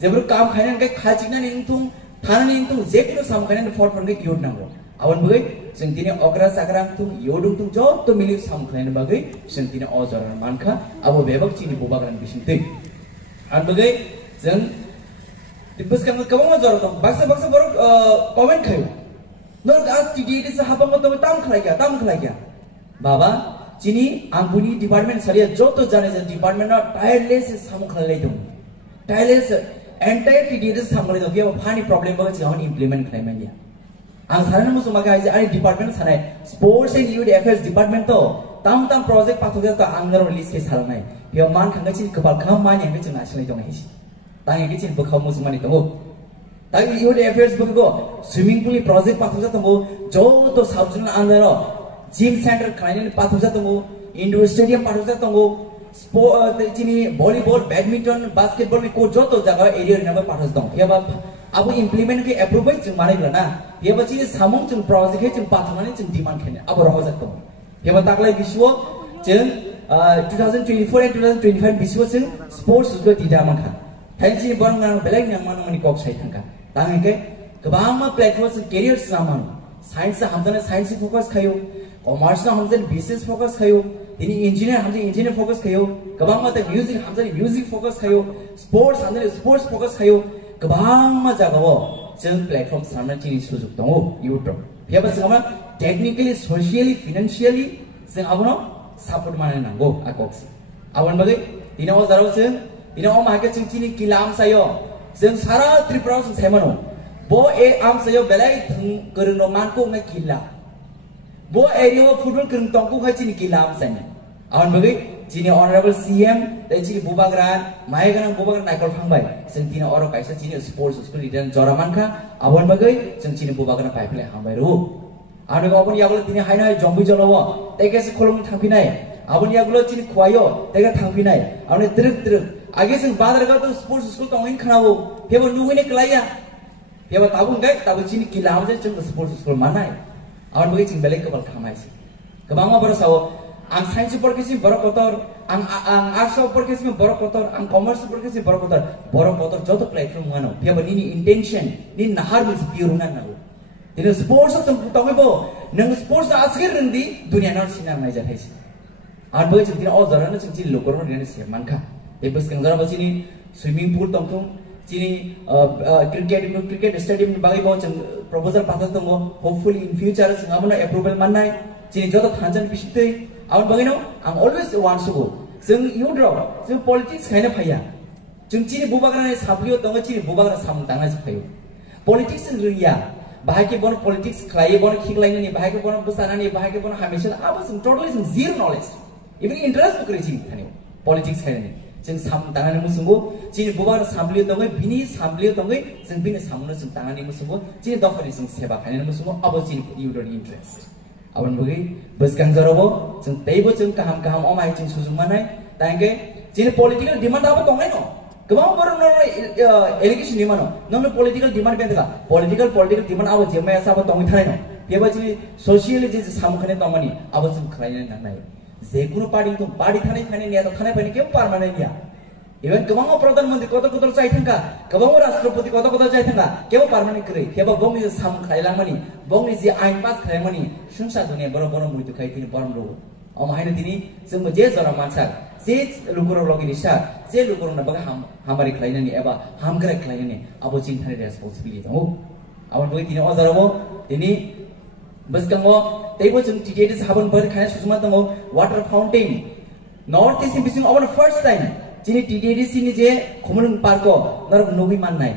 जेब्रो काम खायनान के खाचिनानि इंतुं थानानि इंतुं जेकुनु सामखायनान फटफोन के इउट नांगौ आवन बगै जों दिनै अग्रा जाग्रा तुं इउदुं तुं जत मिलि सामखायनान बगै जों दिनै अजरा मानखा आबो बेबक चिनि बुबाग्रान बिसिंतै आन बगै जों दिबस काम कबां जरा दं बाक्सा बर कमेन्ट खायो नों आज टिडिडि से हाबा मत ताम खलाय बाबा चिनी आंगुनी डिपार्टमेंट सरिया जत जाने जन डिपार्टमेंट ना टायरलेस सामु खलाय दं टायरलेस एंटायर टिडिडि से सामु खलाय दं बेयाव फानि प्रॉब्लेम बगै जों इम्प्लीमेंट खालायमानिया आं सानो मुसु मागा आइजे आइ डिपार्टमेंट सानाय sports and youth affairs department तो ताम प्रोजेक्ट पाथोजा तो आंगरो लिस्ट के सालनाय बेयाव मान खांगा चिनि कपाल खाम मानि के जों आसिनाय दं हायसि तांगे के चिनि बखाव मुसु मानि दं तांगे यूथ अफेयर्स बगो स्विमिंग पूल प्रोजेक्ट पाथोजा दं जो तो साउथ जोन आंगरो जिम सेंटर खालायनानै पाथोजा दं इंडोर स्टेडियम पाथोजा दं स्पोर्ट चिनि भलिबल बैडमिंटन बास्केटबॉल को जो तो जगह एरिया रिनाबो पाथोजा दं बेयाव अब इम्प्लीमेंट के अप्रूव जों मानायब्लाना बेबो चिनि सामं जों प्रोजेक्ट जों पाथनानै जों डिमांड खायनो अब रहजा दं बेबो ताकलाय बिसुव जों 2024 एंड 2025 बिसुव जों स्पोर्ट्स जो दिदा माखा थाइजि बरंगा बेलेग नामानि कक साइ थांका तांगे गोबां प्लेटफॉर्म से कैरियर सामान साइंस हमजने साइंस फोकस खायो कॉमर्स हमजने बिजनेस फोकस खायो दिनि इंजीनियर हमजने इंजीनियर फोकस खायो गोबां मते म्यूजिक हमजने म्यूजिक फोकस खायो स्पोर्ट्स हमजने स्पोर्ट्स फोकस खायो गोबां जागाव जों प्लेटफॉर्म सामने चिनि सुजुग दङ यूट्यूब बेबो जों टेक्निकली सोशियली फाइनेंशियली जों आबनो सपोर्ट माने नांगौ आकक्स आवन बगै दिनाव जाराव जों दिनाव माके जों चिनि किलाम सायो जों सारा त्रिपुरा जों सायमानो बो ए आम सायो बेलाय गोरों मानको मे किला बो एरिया फुटबल गोरों तंको खाय चिनि किलाम सायने आवन बगै चिनि ऑनरेबल सीएम चिनि बुबाग्रा मायगोनां बुबाग्रा नायकल फांबाय जों दिना अर कायसा चिनि स्पोर्ट्स स्कूल लिडर जरामानखा आवन बगै जों चिनि बुबाग्रा पाइपलाइन हांबाय रु आरो गाबोन यागल दिनै हायनाय जंबि जलव तेकेसे खलम थांफिनाय आबोन यागल चिनि खुवायो तेके थांफिनाय आरो द्रग आगे जों बादरगा तो स्पोर्ट्स स्कूल तंगिन खानावो बेबो नुगैने क्लाया बेबो ताबुन गाय ताबु चिनि किलाम जे जों स्पोर्ट्स स्कूल मानाय आरो बगै जों बेलेग कबाल खामायसि गोबां बर सावो आं साइंस पढ़केसि बर कतर आं आर्ट्स पढ़केसि बर कतर आं कॉमर्स पढ़केसि बर कतर जत प्लेटफॉर्म मानो बेबो निनि इंटेंशन नि नाहार मिस पिउरुना नागो दिनै स्पोर्ट्स तंगैबो नों स्पोर्ट्स आसगे रोंदि दुनिया नाव सिना नाय जाथायसि आरो बगै जों दिनै अजरानो जों चिनि लोकरनो दिनै से मानखा बेबो जों चिनि स्विमिंग पूल तंथुं चिनि क्रिकेट स्टेडियम बागैबो जों प्रपोजल पाथस दङ होपफुली इन फ्यूचर जों आबनो अप्रूवल माननाय चिनि जत थांजन बिसितै आवन बगैनो आं अलवेज वान्सुगो जों इउद्र जों पॉलिटिक्स खायनो फाया जों चिनि बुबाग्रानि साब्लियो दङ चिनि बुबाग्रा साम दांना फायो पॉलिटिक्स रिया बाहायके बन पॉलिटिक्स खालायो बन खिगलायनि बाहायके बन बसानानि बाहायके बन हमेशा आबो जों टोटली जों जीरो नॉलेज इवन इंटरेस्ट बकरै चिनि थाने पॉलिटिक्स खायनो जों साम दांनानै मुसुंगो चिनि बुबाग्रा साब्लियो दङ बिनि साब्लियो दङ जों बिनि सामनो जों दांनानै मुसुंगो चिनि दफानि जों सेवा खायनो मुसुंगो आबो चिनि इउद्रनि इंटरेस्ट आवन बगै बसगां जरावो जों तैबो जों गाहाम अमाय जों सुजुमानाय तांगे चिनि पॉलिटिकल डिमांड आबो दंनाय न गोबां बर एलिगेशन डिमांड नोंनो पॉलिटिकल डिमांड बेदगा पॉलिटिकल डिमांड आबो जेमाया साबो दंङै थानाय न बेबायदि सोशियली जे सामखाने दंमानि आबो जों खालायनो नांनाय जेकुनु पार्टी थानाय निया तो थानाय फानि के पार्मानेंट निया इवन गोबां प्रधानमंत्री कत जाय थांगा गोबां राष्ट्रपति कत जाय थांगा केबो पार्मानेंट करै केबो बंनि साम खायलांमानि बंनि जे आइन पास खायलांमानि संसा दुनिया बर मुलि दुखाय दिनै बरमरो अमाहायनो दिनै जों जे जरा मानसा जे लुकुर लगिनि सा जे लुकुर न बगा हामारि खायनानि एबा हामग्रा खायनानि आबो चिन्तानि रेसपॉन्सिबिलिटी दङ आबो बय दिनै अजारावो दिनै बसगांगो तैबो जों टिकेट साबन बर खायना सुजुमा दङ वाटर फाउंटेन नॉर्थ ईस्ट बिसिं अबन फर्स्ट टाइम चिनि टिकेट सिनि जे खमन पार्को नर नुगै माननाय